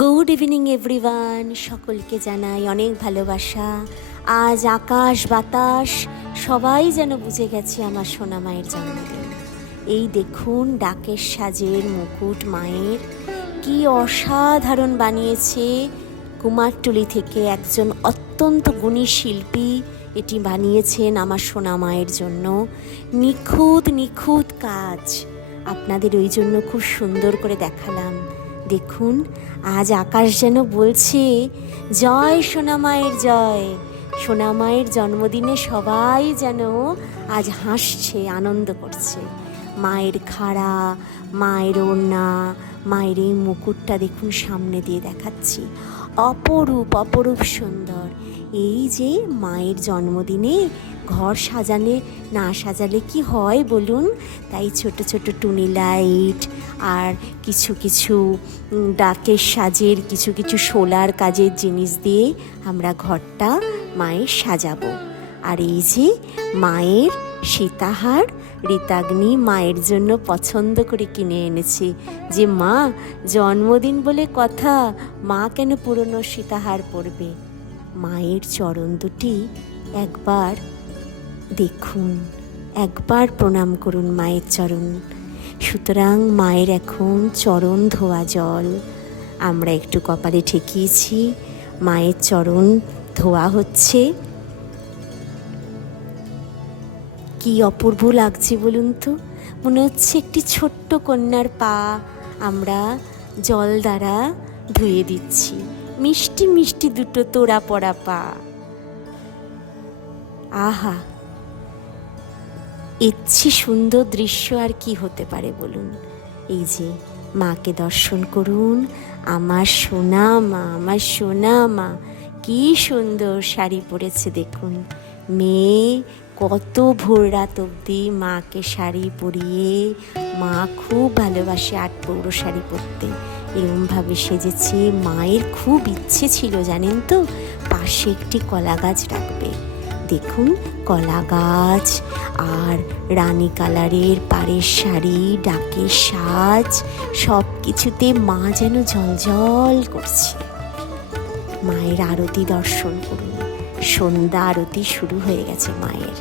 Good evening everyone, সকলকে জানাই অনেক ভালোবাসা। আজ আকাশ বাতাস সবাই যেন বুঝে গেছে আমার সোনা মায়ের জন্মদিন। এই দেখুন ডাকের সাজের মুকুট মায়ের, কি অসাধারণ বানিয়েছে কুমারটুলি থেকে একজন অত্যন্ত গুণী শিল্পী এটি বানিয়েছেন আমার সোনা মায়ের জন্য। নিখুঁত নিখুঁত কাজ, আপনাদের ওই জন্য খুব সুন্দর করে দেখালাম। দেখুন আজ আকাশ যেন বলছে জয় সোনা মায়ের জয়। সোনা মায়ের জন্মদিনে সবাই যেন আজ হাসছে, আনন্দ করছে। মায়ের খাড়া, মায়ের ওড়না, মায়ের এই মুকুটটা দেখুন সামনে দিয়ে দেখাচ্ছি, অপরূপ অপরূপ সুন্দর। এই যে মায়ের জন্মদিনে ঘর সাজালে না সাজালে কি হয় বলুন? তাই ছোট ছোট টুনি লাইট আর কিছু কিছু ডাকের সাজের কিছু কিছু শোলার কাজের জিনিস দিয়ে আমরা ঘরটা মায়ের সাজাবো। আর এই যে মায়ের সীতাহার ঋতাগ্নি মায়ের জন্য পছন্দ করে কিনে এনেছে, যে মা জন্মদিন বলে কথা, মা কেন পুরনো সীতাহার পরবে? মায়ের চরণ দুটি একবার দেখুন, একবার প্রণাম করুন মায়ের চরণ। সুতরাং মায়ের এখন চরণ ধোয়া জল আমরা একটু কপালে ঠেকিয়েছি, মায়ের চরণ ধোয়া হচ্ছে। কি অপূর্ব লাগছে বলুন তো, মনে হচ্ছে একটি ছোট্ট কন্যার পা আমরা জল দ্বারা ধুয়ে দিচ্ছি। মিষ্টি মিষ্টি দুটো তোড়া পড়া পা, আহা, ইচ্ছে সুন্দর দৃশ্য আর কি হতে পারে বলুন? এই যে মাকে দর্শন করুন, আমার সোনা মা, আমার সোনা মা কি সুন্দর শাড়ি পরেছে দেখুন। মেয়ে কত ভোর রাত অবধি মাকে শাড়ি পরিয়ে, মা খুব ভালোবাসে আট পৌর শাড়ি পরতে, এরমভাবে সেজেছে। মায়ের খুব ইচ্ছে ছিল জানেন তো, পাশে একটি কলা গাছ রাখবে। দেখুন কলা গাছ আর রানী কালারের পাড়ের শাড়ি, ডাকের সাজ, সব কিছুতে মা যেন ঝলঝল করছে। মায়ের আরতি দর্শন করুন, সন্ধ্যা আরতি শুরু হয়ে গেছে মায়ের।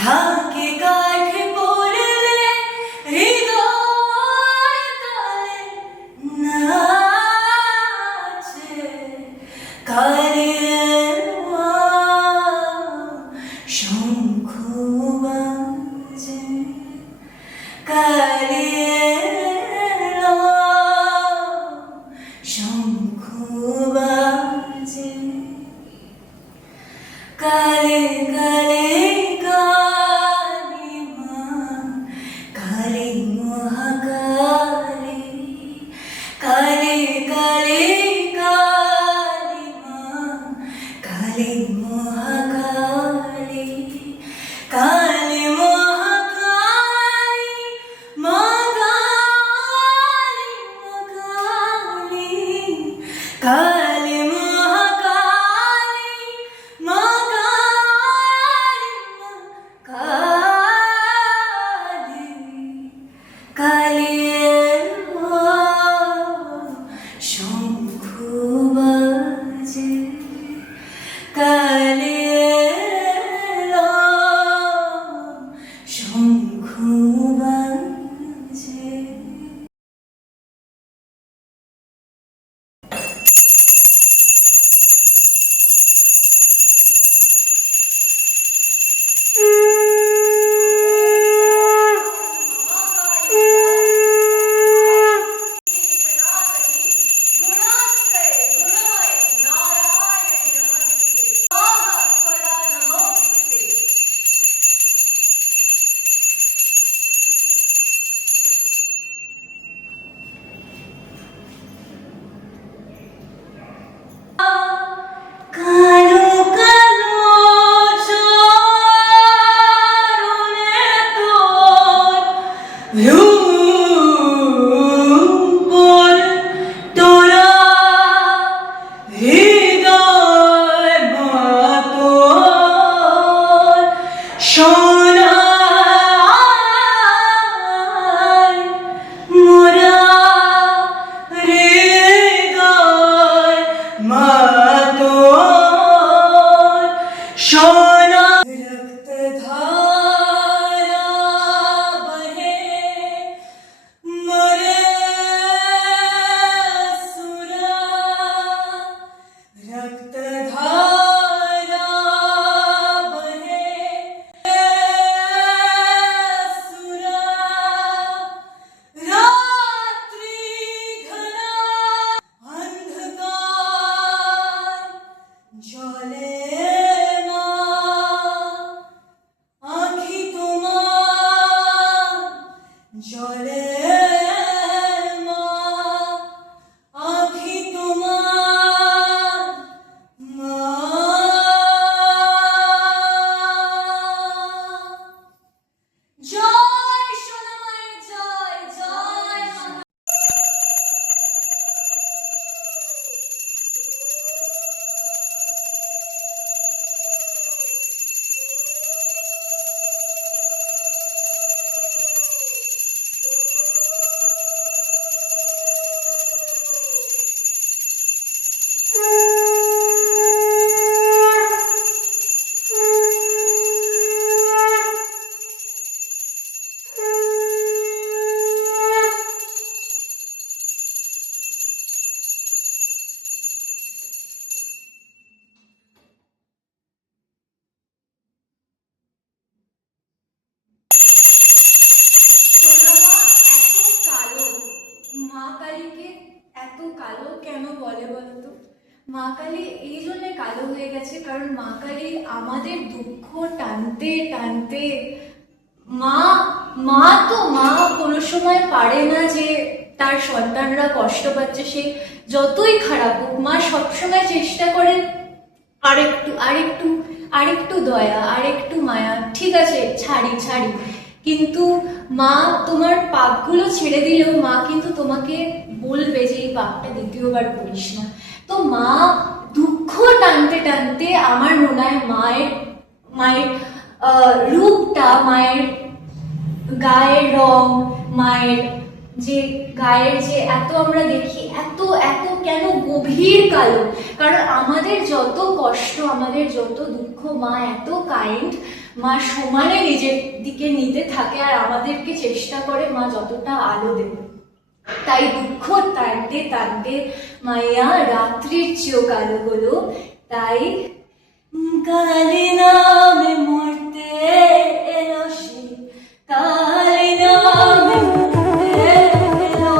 ঢাকে কাঠে পড়লে হৃদয় তালে কালীকে এত কালো কেন বলে বলতো? মা কালী এই জন্য কালো হয়ে গেছে কারণ মা কালী আমাদের দুঃখ টানতে টানতে মা মা তো মা কোনো সময় পারে না যে তার সন্তানরা কষ্ট পাচ্ছে, সে যতই খারাপ হোক মা সবসময় চেষ্টা করে আরেকটু আরেকটু আরেকটু দয়া, আরেকটু মায়া, ঠিক আছে ছাড়ি ছাড়ি, কিন্তু মা তোমার পাপগুলো ছেড়ে দিলেও মা কিন্তু তোমাকে বলবে যে এই পাপটা দ্বিতীয়বার করিস না। তো মা দুঃখ টানতে টানতে আমার মনে হয় মায়ের মায়ের রূপটা, মায়ের গায়ের রং, মায়ের যে গায়ের যে এত আমরা দেখি এত এত কেন গভীর কালো, কারণ আমাদের যত কষ্ট, আমাদের যত দুঃখ মা এত কাইন্ড, মা সমানে নিজের দিকে নিতে থাকে আর আমাদেরকে চেষ্টা করে মা যতটা আলো দেবে। তাই দুঃখ টানতে টানতে মাইয়া রাত্রির চেয়েও কালো হলো। তাই কালী নামে মরতে এলো সে, কালী নামে মরতে এলো।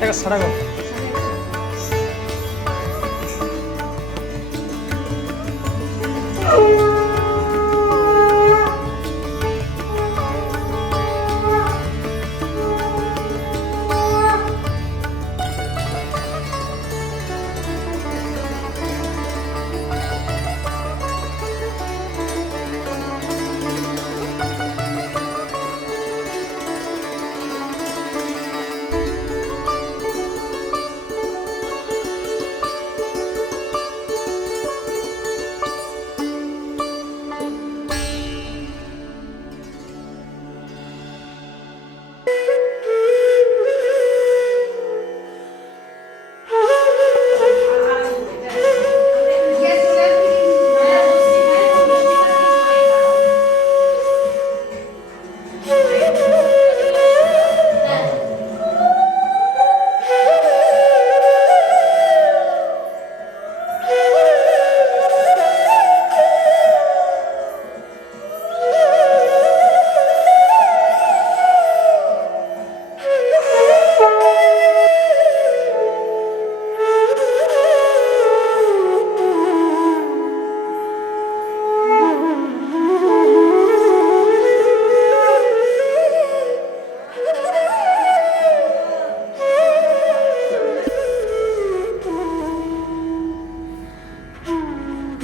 내가 사랑은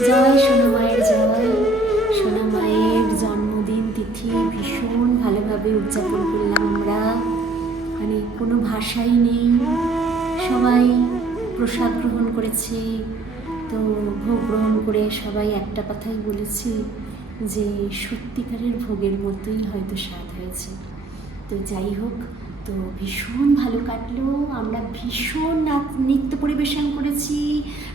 জয় সোনা মায়ের জয়। সোনা মায়ের জন্মদিন তিথি ভীষণ ভালোভাবে উদযাপন করলাম আমরা, মানে কোনো ভাষাই নেই। সবাই প্রসাদ গ্রহণ করেছে, তো ভোগ গ্রহণ করে সবাই একটা কথাই বলেছি যে সত্যিকারের ভোগের মতোই হয়তো স্বাদ হয়েছে। তো যাই হোক, তো ভীষণ ভালো কাটলো। আমরা ভীষণ নৃত্য পরিবেশন করেছি,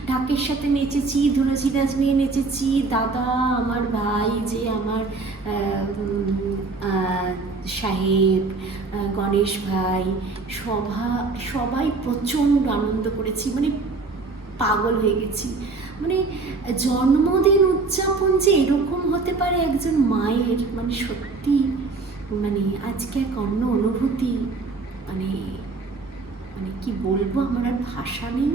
ঢাকের সাথে নেচেছি, ধুনুচি নাচ নিয়ে নেচেছি। দাদা, আমার ভাই, যে আমার সাহেব, গণেশ ভাই, সবাই প্রচণ্ড আনন্দ করেছি, মানে পাগল হয়ে গেছি। মানে জন্মদিন উদযাপন যে এরকম হতে পারে একজন মায়ের, মানে সত্যি মানে আজকে এক অন্য অনুভূতি। মানে মানে কি বলবো, আমার আর ভাষা নেই।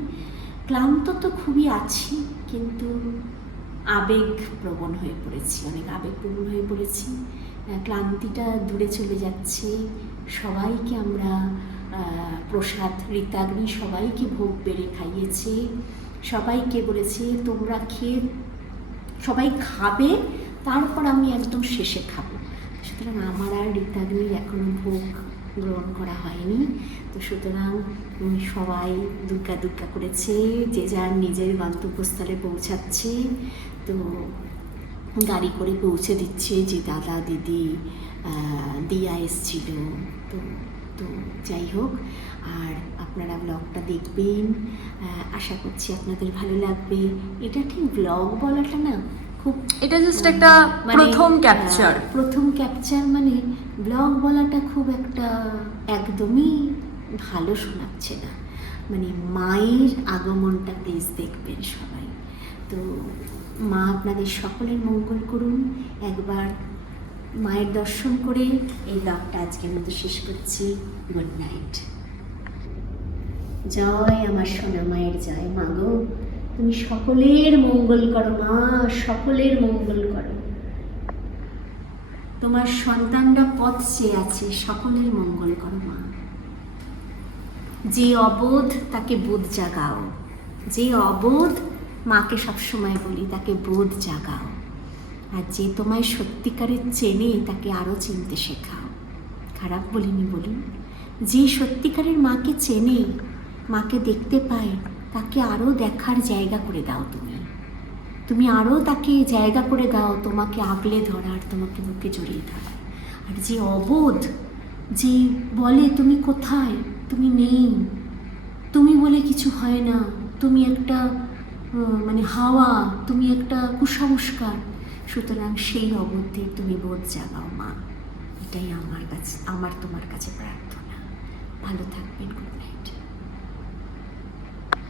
ক্লান্ত তো খুবই আছি, কিন্তু আবেগপ্রবণ হয়ে পড়েছি, অনেক আবেগপ্রবণ হয়ে পড়েছি। ক্লান্তিটা দূরে চলে যাচ্ছে। সবাইকে আমরা প্রসাদ, ঋতাগ্নি সবাইকে ভোগ বেড়ে খাইয়েছে। সবাইকে বলেছে তোমরা খেয়ে সবাই খাবে, তারপর আমি একদম শেষে খাবো। সুতরাং আমার আর ঋতাগ্নির এখনো ভোগ গ্রহণ করা হয়নি। তো সুতরাং সবাই দুগ্গা দুগ্গা করেছে, যে যার নিজের গন্তব্যস্থলে পৌঁছাচ্ছে। তো গাড়ি করে পৌঁছে দিচ্ছে, যে দাদা দিদি দিয়া এসছিল। তো তো যাই হোক, আর আপনারা ব্লগটা দেখবেন, আশা করছি আপনাদের ভালো লাগবে। এটা ঠিক ব্লগ বলাটা না, খুব এটা জাস্ট একটা প্রথম ক্যাপচার, মানে ব্লগ বলাটা খুব একটা একদমই ভালো শোনাচ্ছে না। মানে মায়ের আগমনটা প্লিজ দেখবেন সবাই। তো মা আপনাদের সকলের মঙ্গল করুন। একবার মায়ের দর্শন করে এই ব্লগটা আজকের মতো শেষ করছি। Good night. জয় আমার সোনা মায়ের জয়। মা গো, তুমি সকলের মঙ্গল করো মা, সকলের মঙ্গল করো। তোমার সন্তানরা পথ চেয়ে আছে, সকলের মঙ্গল করো মা। যে অবোধ তাকে বোধ জাগাও, যে অবোধ, মাকে সবসময় বলি, তাকে বোধ জাগাও। আর যে তোমায় সত্যিকারের চেনে তাকে আরও চিনতে শেখাও। খারাপ বলিনি বলুন? যে সত্যিকারের মাকে চেনে, মাকে দেখতে পায়, তাকে আরও দেখার জায়গা করে দাও। তুমি আরও তাকে জায়গা করে দাও, তোমাকে আগলে ধরার, তোমাকে বুকে জড়িয়ে ধরার। আর যে অবোধ, যে বলে তুমি কোথায়, তুমি নেই, তুমি বলে কিছু হয় না, তুমি একটা মানে হাওয়া, তুমি একটা কুসংস্কার, সুতরাং সেই অবধির তুমি বোধ জাগাও মা। এটাই আমার কাছে, আমার তোমার কাছে প্রার্থনা। ভালো থাকবেন। Good night.